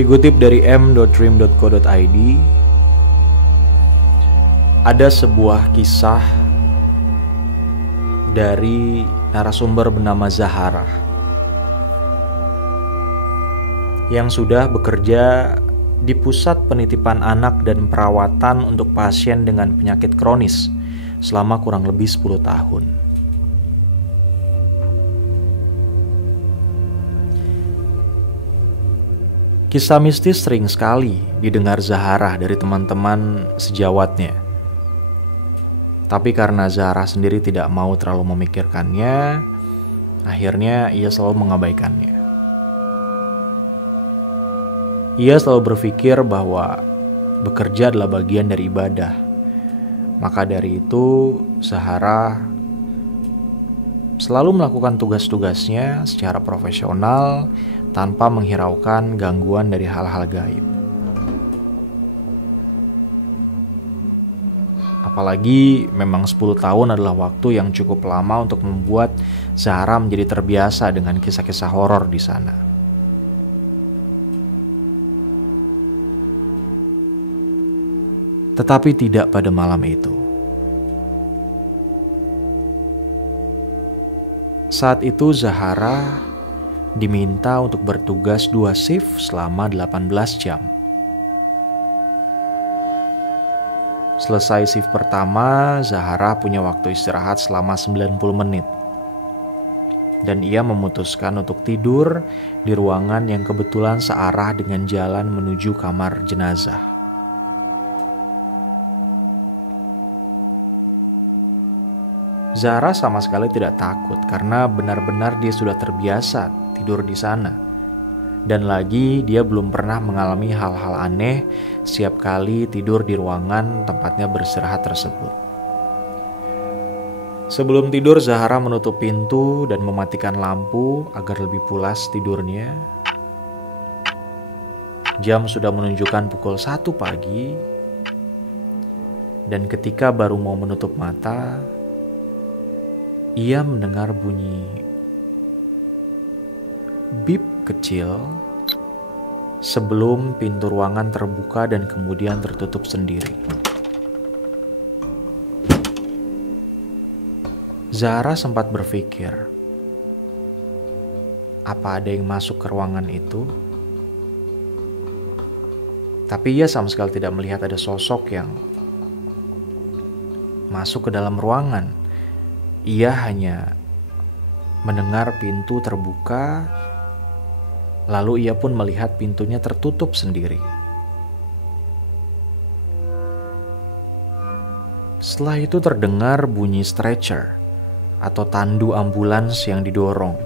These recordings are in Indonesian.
Dikutip dari m.dream.co.id, ada sebuah kisah dari narasumber bernama Zahara yang sudah bekerja di pusat penitipan anak dan perawatan untuk pasien dengan penyakit kronis selama kurang lebih 10 tahun. Kisah mistis sering sekali didengar Zahara dari teman-teman sejawatnya. Tapi karena Zahara sendiri tidak mau terlalu memikirkannya, akhirnya ia selalu mengabaikannya. Ia selalu berpikir bahwa bekerja adalah bagian dari ibadah. Maka dari itu, Zahara selalu melakukan tugas-tugasnya secara profesional tanpa menghiraukan gangguan dari hal-hal gaib. Apalagi memang 10 tahun adalah waktu yang cukup lama untuk membuat Zahara menjadi terbiasa dengan kisah-kisah horor di sana. Tetapi tidak pada malam itu. Saat itu Zahara diminta untuk bertugas 2 shift selama 18 jam. Selesai shift pertama, Zahara punya waktu istirahat selama 90 menit. Dan ia memutuskan untuk tidur di ruangan yang kebetulan searah dengan jalan menuju kamar jenazah. Zahara sama sekali tidak takut karena benar-benar dia sudah terbiasa tidur di sana. Dan lagi dia belum pernah mengalami hal-hal aneh setiap kali tidur di ruangan tempatnya beristirahat tersebut. Sebelum tidur, Zahara menutup pintu dan mematikan lampu agar lebih pulas tidurnya. Jam sudah menunjukkan pukul 1 pagi. Dan ketika baru mau menutup mata, ia mendengar bunyi bip kecil sebelum pintu ruangan terbuka dan kemudian tertutup sendiri. Zahara sempat berpikir, apa ada yang masuk ke ruangan itu? Tapi ia sama sekali tidak melihat ada sosok yang masuk ke dalam ruangan. Ia hanya mendengar pintu terbuka, lalu ia pun melihat pintunya tertutup sendiri. Setelah itu terdengar bunyi stretcher atau tandu ambulans yang didorong.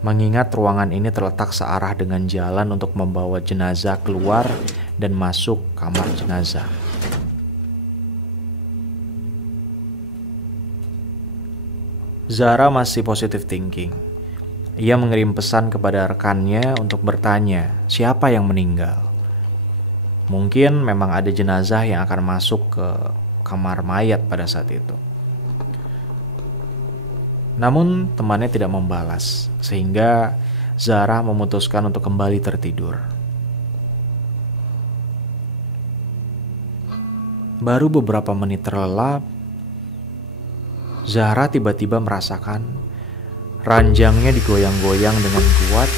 Mengingat ruangan ini terletak searah dengan jalan untuk membawa jenazah keluar dan masuk kamar jenazah. Zahara masih positive thinking. Ia mengirim pesan kepada rekannya untuk bertanya siapa yang meninggal. Mungkin memang ada jenazah yang akan masuk ke kamar mayat pada saat itu. Namun temannya tidak membalas, sehingga Zahara memutuskan untuk kembali tertidur. Baru beberapa menit terlelap, Zahara tiba-tiba merasakan ranjangnya digoyang-goyang dengan kuat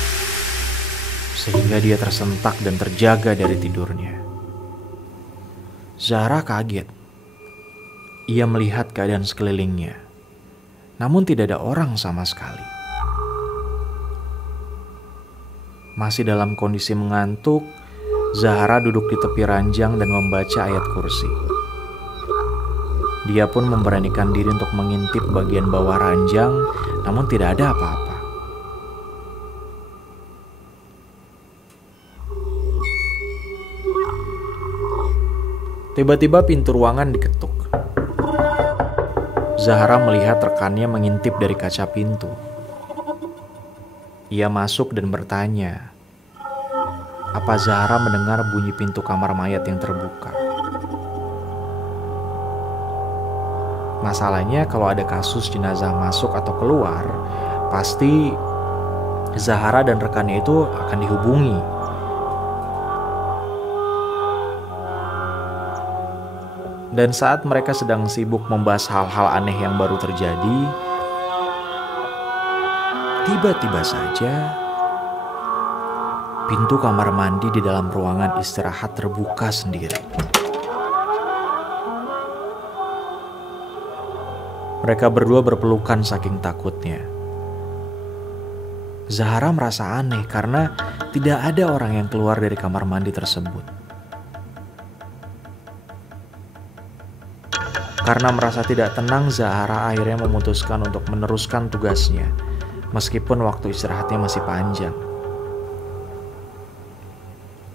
sehingga dia tersentak dan terjaga dari tidurnya. Zahara kaget. Ia melihat keadaan sekelilingnya, namun tidak ada orang sama sekali. Masih dalam kondisi mengantuk, Zahara duduk di tepi ranjang dan membaca ayat kursi. Dia pun memberanikan diri untuk mengintip bagian bawah ranjang, namun tidak ada apa-apa. Tiba-tiba pintu ruangan diketuk. Zahara melihat rekannya mengintip dari kaca pintu. Ia masuk dan bertanya, apa Zahara mendengar bunyi pintu kamar mayat yang terbuka? Masalahnya kalau ada kasus jenazah masuk atau keluar, pasti Zahara dan rekannya itu akan dihubungi Dan saat mereka sedang sibuk membahas hal-hal aneh yang baru terjadi, tiba-tiba saja pintu kamar mandi di dalam ruangan istirahat terbuka sendiri. Mereka berdua berpelukan saking takutnya. Zahra merasa aneh karena tidak ada orang yang keluar dari kamar mandi tersebut. Karena merasa tidak tenang, Zahra akhirnya memutuskan untuk meneruskan tugasnya, meskipun waktu istirahatnya masih panjang.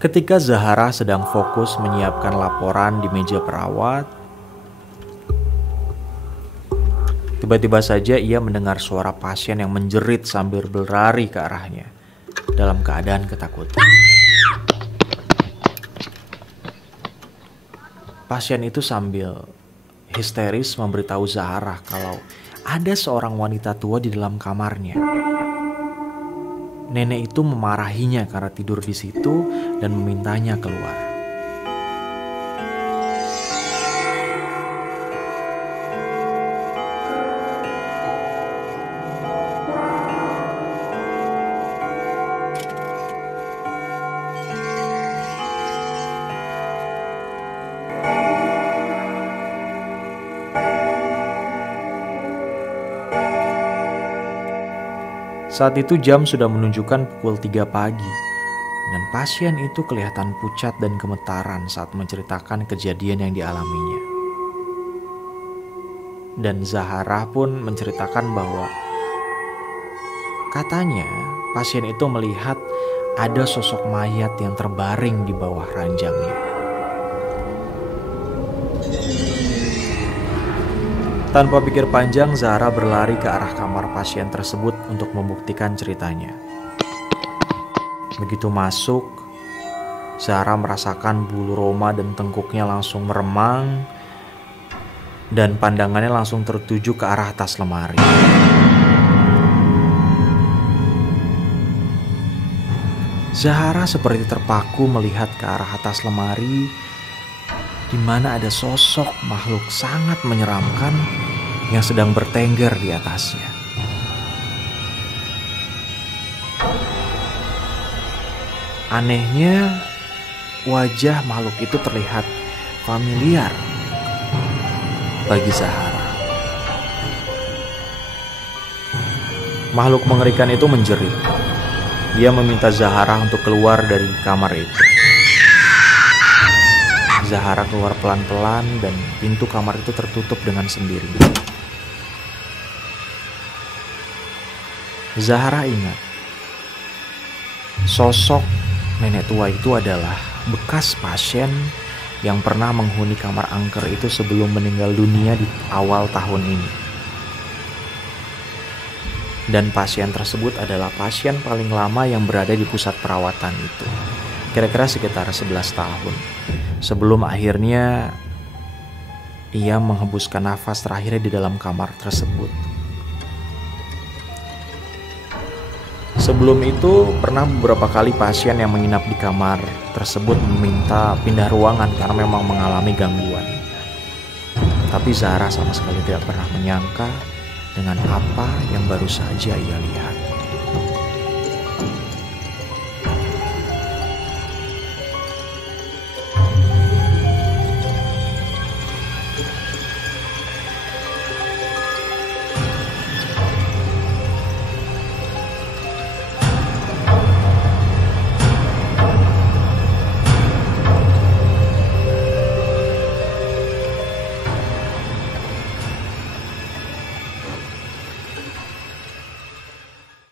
Ketika Zahra sedang fokus menyiapkan laporan di meja perawat, tiba-tiba saja ia mendengar suara pasien yang menjerit sambil berlari ke arahnya dalam keadaan ketakutan. Pasien itu sambil histeris memberitahu Zahra kalau ada seorang wanita tua di dalam kamarnya. Nenek itu memarahinya karena tidur di situ dan memintanya keluar. Saat itu jam sudah menunjukkan pukul 3 pagi dan pasien itu kelihatan pucat dan gemetaran saat menceritakan kejadian yang dialaminya. Dan Zahra pun menceritakan bahwa katanya pasien itu melihat ada sosok mayat yang terbaring di bawah ranjangnya. Tanpa pikir panjang, Zahra berlari ke arah kamar pasien tersebut untuk membuktikan ceritanya. Begitu masuk, Zahra merasakan bulu roma dan tengkuknya langsung meremang dan pandangannya langsung tertuju ke arah atas lemari. Zahra seperti terpaku melihat ke arah atas lemari di mana ada sosok makhluk sangat menyeramkan yang sedang bertengger di atasnya. Anehnya, wajah makhluk itu terlihat familiar bagi Zahra. Makhluk mengerikan itu menjerit. Dia meminta Zahra untuk keluar dari kamar itu. Zahra keluar pelan-pelan dan pintu kamar itu tertutup dengan sendirinya. Zahra ingat, sosok nenek tua itu adalah bekas pasien yang pernah menghuni kamar angker itu sebelum meninggal dunia di awal tahun ini. Dan pasien tersebut adalah pasien paling lama yang berada di pusat perawatan itu. Kira-kira sekitar 11 tahun. Sebelum akhirnya ia menghembuskan nafas terakhirnya di dalam kamar tersebut. Sebelum itu pernah beberapa kali pasien yang menginap di kamar tersebut meminta pindah ruangan karena memang mengalami gangguan. Tapi Zahra sama sekali tidak pernah menyangka dengan apa yang baru saja ia lihat.